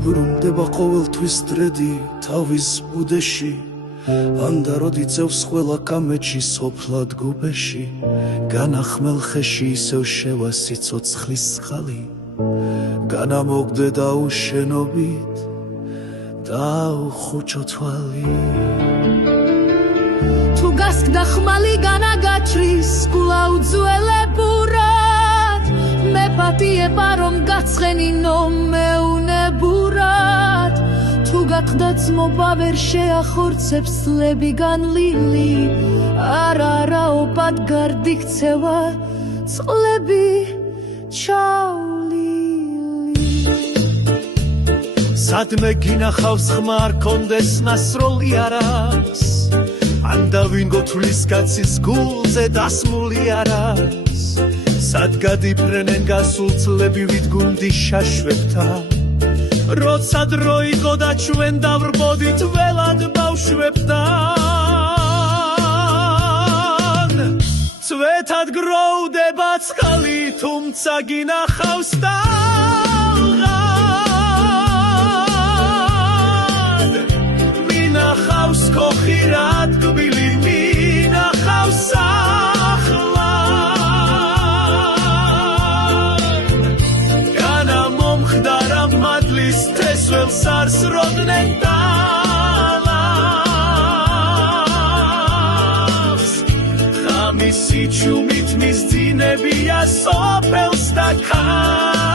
ბრუნდება ყოველთვის დრედი თავის ბუდეში ანდა როდი წევს ყველა კამეჩი სოფლად გუბეში განახმელ ხეში ისევ შევა სიცოცხლის წყალი განამოგდე დაუშენობით დაუხუჭო თვალი თუ გასკდა ხმალი განაგაჩრის გულა უძველებურად მე პატიება რომ გაცხენინო მეუნებურად თუ გახდა ძმობა ვერ შეახორცებს ლები განლილი არა ოპად გარდიქცევა წყლები ჩავლილი სადმე გინახავს ხმა არ კონდეს ნასროლი არას ანდა ვინ გოთulis კაცის გულზე დასმული არას სად გადიფრენენ გასულ წლები ვიდგუნდი შაშვებთან როცა დრო იყო და ჩვენ დავრბოდით ველად ბავშვებთან წვეთად გროვდება წყალი თუმცა გინახავს ტალღან მინახავს ქოხირად გბილი მინახავს სარს როდნენ დალავს ხამისი ჩუმით მის ძინებია სოფელს და